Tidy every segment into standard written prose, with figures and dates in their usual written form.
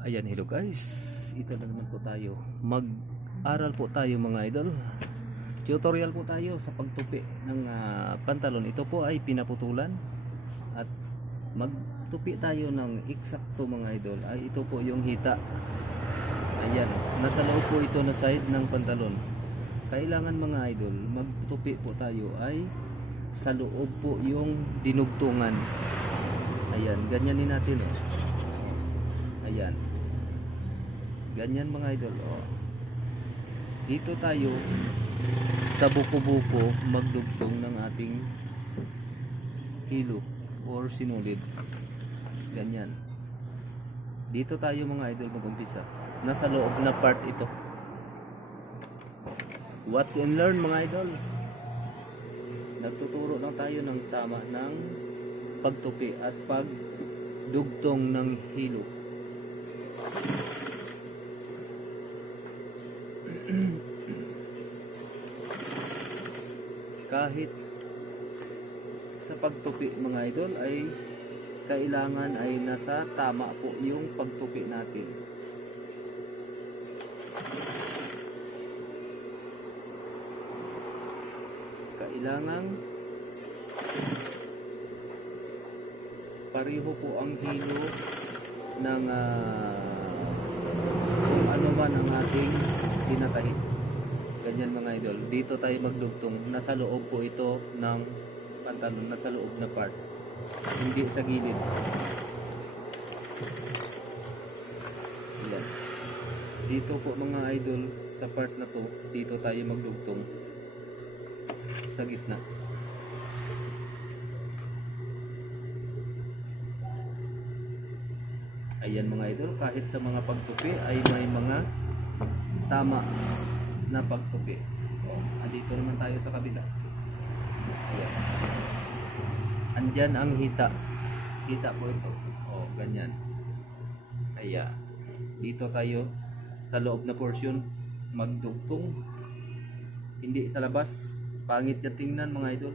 Ayan, hello guys. Ito na naman po tayo. Mag-aral po tayo mga idol. Tutorial po tayo sa pagtupi ng pantalon. Ito po ay pinaputulan. At magtupi tayo ng eksakto mga idol. Ay ito po yung hita. Ayan, nasa loob po ito na side ng pantalon. Kailangan mga idol, magtupi po tayo ay sa loob po yung dinugtungan. Ayan, ganyanin natin oh. Ayan. Ganyan mga idol oh. Dito tayo sa buko-buko magdugtong ng ating hilo or sinulid. Ganyan. Dito tayo mga idol mag-umpisa. Nasa loob na part ito. Watch and learn mga idol. Nagtuturo lang tayo ng tama ng pagtupi at pagdugtong ng hilo. Kahit sa pagtupi mga idol ay kailangan ay nasa tama po yung pagtupi natin. Kailangan pareho po ang hilo ng kung ano man ang ating tinatahid. Ganyan mga idol. Dito tayo magdugtong. Nasa loob po ito ng pantalon. Nasa loob na part. Hindi sa gilid. Ayan. Dito po mga idol, sa part na to, dito tayo magdugtong. Sa gitna. Ayan mga idol, kahit sa mga pagtupi ay may mga tama na pagtupi. Dito naman tayo sa kabila. Ayan. Andyan ang hita. Hita po ito. Ganyan. Kaya dito tayo sa loob na portion magdugtong. Hindi sa labas. Pangit yung tingnan mga idol.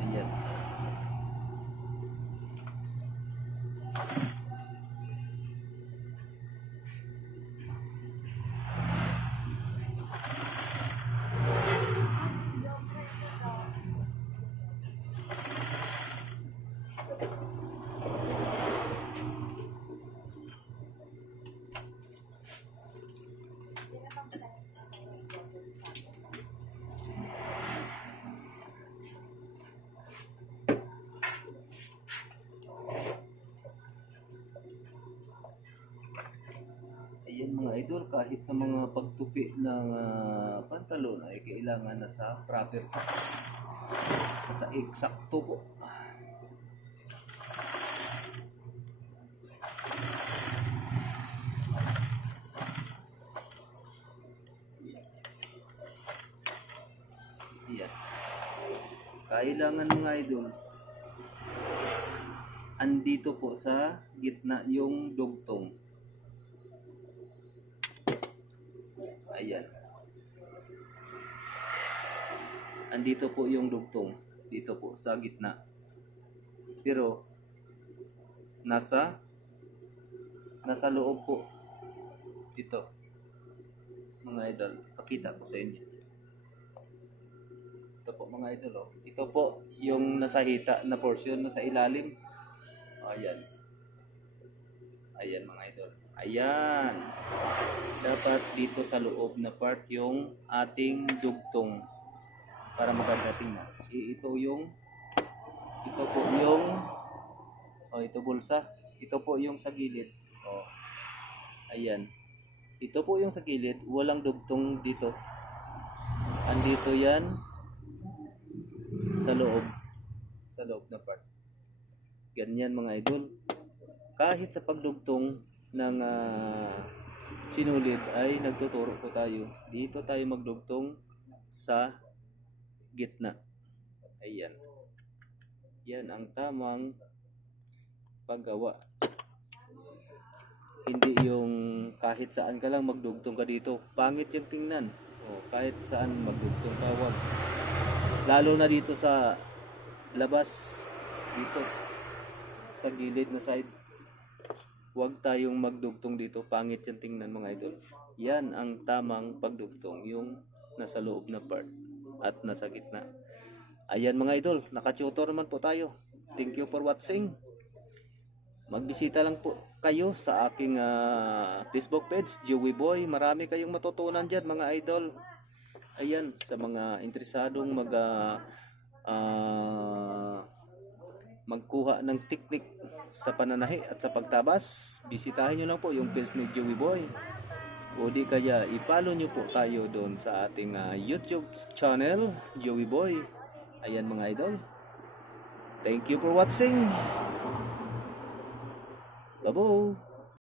Ayan. Ayan mga idol, kahit sa mga pagtupi ng pantalon ay kailangan na sa proper sa eksakto po. Ayan. Kailangan mga idol andito po sa gitna yung dugtong. Ayan. Andito po yung dugtong. Dito po sa gitna. Pero nasa loob po. Dito. Mga idol, pakita ko sa inyo. Ito po mga idol oh. Ito po yung nasa hita na portion, nasa ilalim. Ayan. Ayan mga idol. Ayan. Dapat dito sa loob na part yung ating dugtong para maganda tingnan. Ito po yung ito bulsa. Ito po yung sa gilid. Ayan. Ito po yung sa gilid, walang dugtong dito. Andito yan sa loob na part. Ganyan mga idol. Kahit sa pagdugtong ng sinulid ay nagtuturo po tayo. Dito tayo magdugtong sa gitna. Ayan. Yan ang tamang paggawa. Hindi yung kahit saan ka lang magdugtong ka dito. Pangit yung tingnan. Kahit saan magdugtong ka, wag. Lalo na dito sa labas. Dito. Sa gilid na side. Huwag tayong magdugtong dito. Pangit yan tingnan mga idol. Yan ang tamang pagdugtong. Yung nasa loob na part at nasa gitna. Ayan mga idol. Naka-tutor naman po tayo. Thank you for watching. Magbisita lang po kayo sa aking Facebook page, Joey Boy. Marami kayong matutunan dyan mga idol. Ayan, sa mga interesadong magkuha ng teknik sa pananahi at sa pagtabas, bisitahin nyo lang po yung page ni Joey Boy. O di kaya i-follow nyo po tayo doon sa ating YouTube channel, Joey Boy. Ayan mga idol. Thank you for watching. Babo.